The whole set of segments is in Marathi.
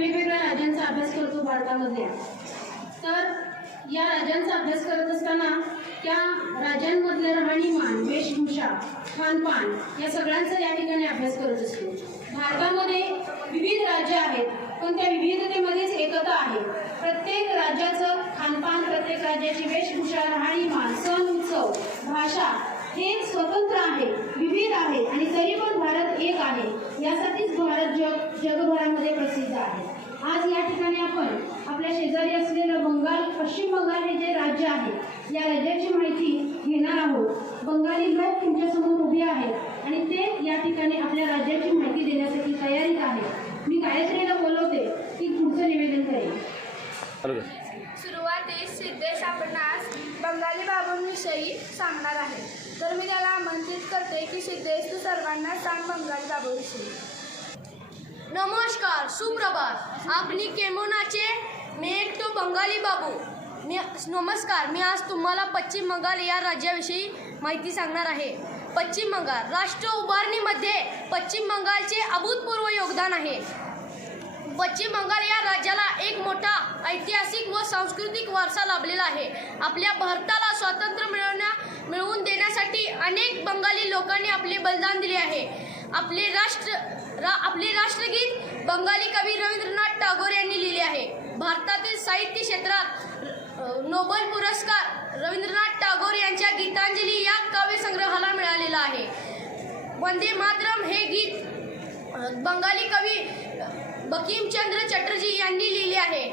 वेगवेगळ्या राज्यांचा अभ्यास करतो भारतामध्ये तर या राज्यांचा अभ्यास करत असताना त्या राज्यांमधले राहणीमान वेशभूषा खानपान या सगळ्यांचा या ठिकाणी अभ्यास करत असतो. भारतामध्ये विविध राज्य आहेत पण त्या विविधतेमध्येच एकता आहे. प्रत्येक राज्याचं खानपान प्रत्येक राज्याची वेशभूषा राहणीमान सण उत्सव भाषा हे स्वतंत्र आहे विविध आहे आणि तरी पण भारत एक आहे. यासाठीच भारत जग जगभर आहे. आज या ठिकाणी आपण आपल्या शेजारी असलेलं बंगाल पश्चिम बंगाल हे जे राज्य आहे या राज्याची माहिती घेणार आहोत. बंगाली लोक तुमच्यासमोर उभे आहेत आणि ते या ठिकाणी आपल्या राज्याची माहिती देण्यासाठी तयारीत आहेत. मी गायत्रीला बोलवते की पुढचं निवेदन करेल सुरुवातीस सिद्धेश आपणास बंगाली बाबूंविषयी सांगणार आहे. तर मी त्याला आमंत्रित करते की सिद्धेश तू सर्वांना सांग बंगाली बाबूविषयी. नमस्कार सुप्रभात. आपली केमोनाचे मी एक तो बंगाली बाबू. मी नमस्कार मी आज तुम्हाला पश्चिम बंगाल या राज्याविषयी माहिती सांगणार आहे. पश्चिम बंगाल राष्ट्र उभारणीमध्ये पश्चिम बंगालचे अभूतपूर्व योगदान आहे. पश्चिम बंगाल या राज्याला एक मोठा ऐतिहासिक व सांस्कृतिक वारसा लाभलेला आहे. आपल्या भारताला स्वातंत्र्य मिळवण्या मिळवून देण्यासाठी अनेक बंगाली लोकांनी आपले बलिदान दिले आहे. आपले राष्ट्र रा आपले राष्ट्रगीत बंगाली कवी रवींद्रनाथ टागोर यांनी लिहिले आहे. भारतातील साहित्य क्षेत्रात नोबेल नोबल पुरस्कार रवींद्रनाथ टागोर यांच्या गीतांजली या काव्यसंग्रहाला मिळालेला आहे. वंदे मातरम हे गीत बंगाली कवी बकीमचंद्र चटर्जी यांनी लिहिले आहे.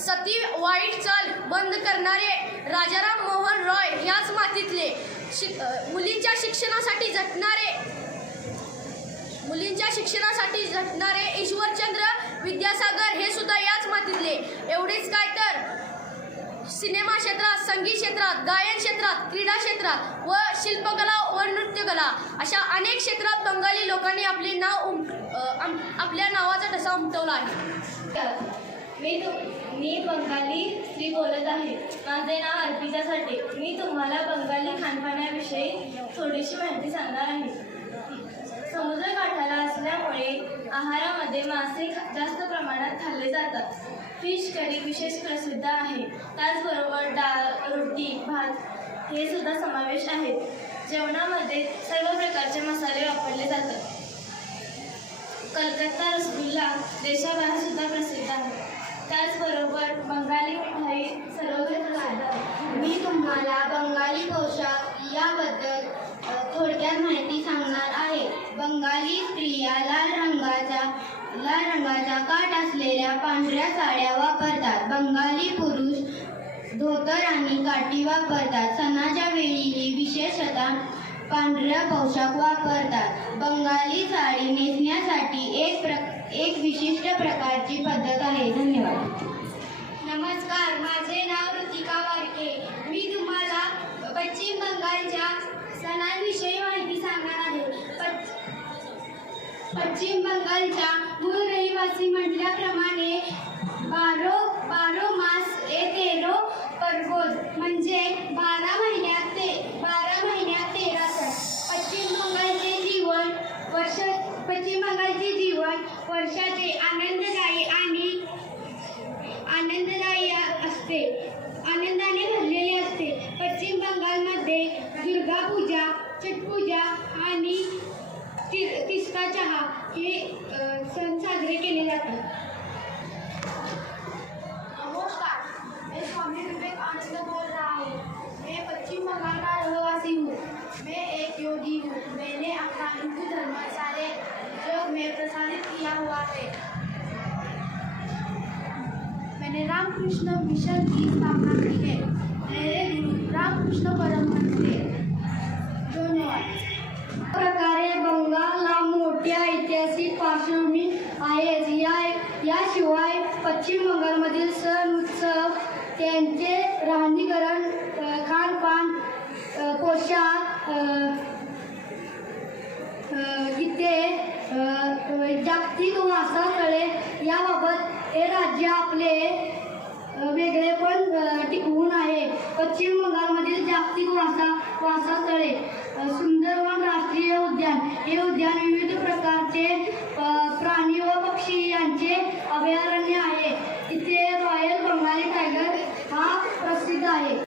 सती वाईट चाल बंद करणारे राजाराम मोहन रॉय याच मातीतले शि मुलींच्या शिक्षणासाठी झटणारे मुलींच्या शिक्षणासाठी झटणारे ईश्वरचंद्र विद्यासागर हे सुद्धा याच मातीतले. एवढेच काय तर सिनेमा क्षेत्रात संगीत क्षेत्रात गायन क्षेत्रात क्रीडा क्षेत्रात व शिल्पकला व नृत्यकला अशा अनेक क्षेत्रात बंगाली लोकांनी आपले नाव उम आपल्या नावाचा ठसा उमटवला आहे. मी तु मी बंगाली स्त्री बोलत आहे. माझे नाव अर्पिता साठे. मी तुम्हाला बंगाली खानपानाविषयी थोडीशी माहिती सांगणार आहे. समुद्रकाठाला असल्यामुळे आहारामध्ये मासे जास्त प्रमाणात खाल्ले जातात. फिश करी विशेष प्रसिद्ध आहे. त्याचबरोबर डाळ रोटी भात हे सुद्धा समावेश आहेत. जेवणामध्ये सर्व प्रकारचे मसाले वापरले जातात. कलकत्ता रसगुल्ला देशाबाहेर सुद्धा प्रसिद्ध आहे. त्याचबरोबर बंगाली मिठाई सर्व प्रसिद्ध आहे. मी तुम्हाला बंगाली पोशाख याबद्दल अ, थोडक्यात माहिती सांगणार आहे बंगाली स्त्रिया लाल रंगाच्या लाल रंगाचा काठ असलेल्या पांढऱ्या साड्या वापरतात. बंगाली पुरुष धोतर आणि काठी वापरतात. सणाच्या वेळीही विशेषतः पांढरा पोशाख वापरतात. बंगाली साडी नेसण्यासाठी एक प्र एक विशिष्ट प्रकारची पद्धत आहे. धन्यवाद. नमस्कार माझे नाव ऋतिका वारके मी तुम्हाला पश्चिम बंगालच्या सणांविषयी माहिती सांगणार आहे पश्च- पश्चिम बंगालच्या मूळ रहिवासी म्हटल्याप्रमाणे बारो बारो मास ए तेरो परगोज म्हणजे बारा महिन्यात ते बारा महिन्यात तेरा सण पश्चिम बंगालचे जीवन वर्ष पश्चिम बंगालचे जीवन वर्षाचे आनंददायी आणि आनंददायी असते. आनंदाने भरलेले असते. पश्चिम बंगालमध्ये दुर्गा पूजा छठ पूजा आणि ति- तिस्ता चहा अ, सण साजरे केले जातात? नमस्कार मैं स्वामी विवेक बोल रहा हूँ। मैं पश्चिम बंगाल का रहवासी हूँ। मैं एक योगी हूँ। मैंने अपना हिंदू धर्म सारे में प्रसारित किया हुआ है। मैंने रामकृष्ण मिशन की स्थापना की है। मेरे गुरु रामकृष्ण परमहंस थे। धन्यवाद। प्रकारे बंगालला मोठ्या ऐतिहासिक पार्श्वभूमी आहे. या याशिवाय पश्चिम बंगालमधील सण उत्सव त्यांचे राहणीकरण खानपान पोशाख गीते जागतिक वारसास्थळे याबाबत हे राज्य आपले वेगळे पण टिकवून आहे. पश्चिम बंगालमधील जागतिक वासा वासास्थळे सुंदरवन राष्ट्रीय उद्यान. हे उद्यान विविध प्रकारचे प्राणी व पक्षी यांचे अभयारण्य आहे. इथे रॉयल बंगाली टायगर हा प्रसिद्ध आहे.